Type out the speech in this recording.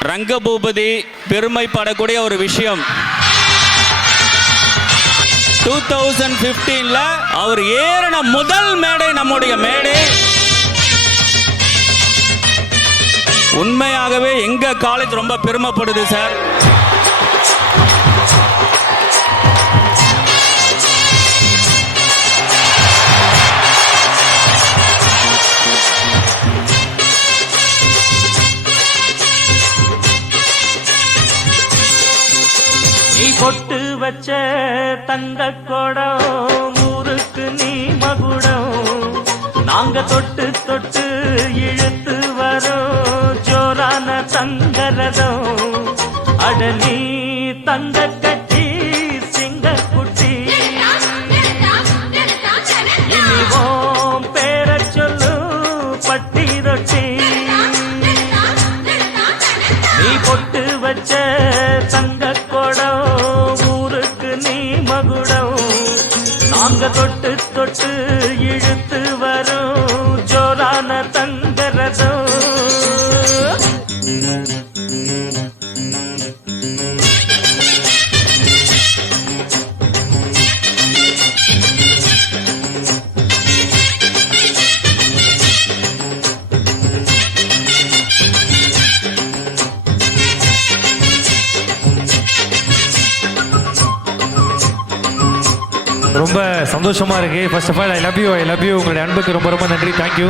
ரங்கபூபதி பெருமைப்படக்கூடிய ஒரு விஷயம். 2015 அவர் ஏறின முதல் மேடை நம்முடைய மேடை. உண்மையாகவே எங்க காலேஜ் ரொம்ப பெருமைப்படுது சார். நீ பொட்டு வச்ச தங்க கொடம் ஊருக்கு நீ மகுடம். நாங்க தொட்டு தொட்டு இழுத்து வரோம் ஜோரான தங்கரதம். அட நீ தங்க கட்டி சிங்க குட்டி இனிவோம் பேர சொல்லு பட்டி ரொட்டி. நீ பொட்டு வச்ச தங்க கொடம் ஊருக்கு நீ மகுடம். நாங்க தொட்டு தொட்டு இழுத்து வரும் ஜோரான தங்கரதம். ரொம்ப சந்தோஷமா இருக்கு. First of all I love you உங்களுடைய அன்புக்கு ரொம்ப ரொம்ப நன்றி. தேங்க்யூ.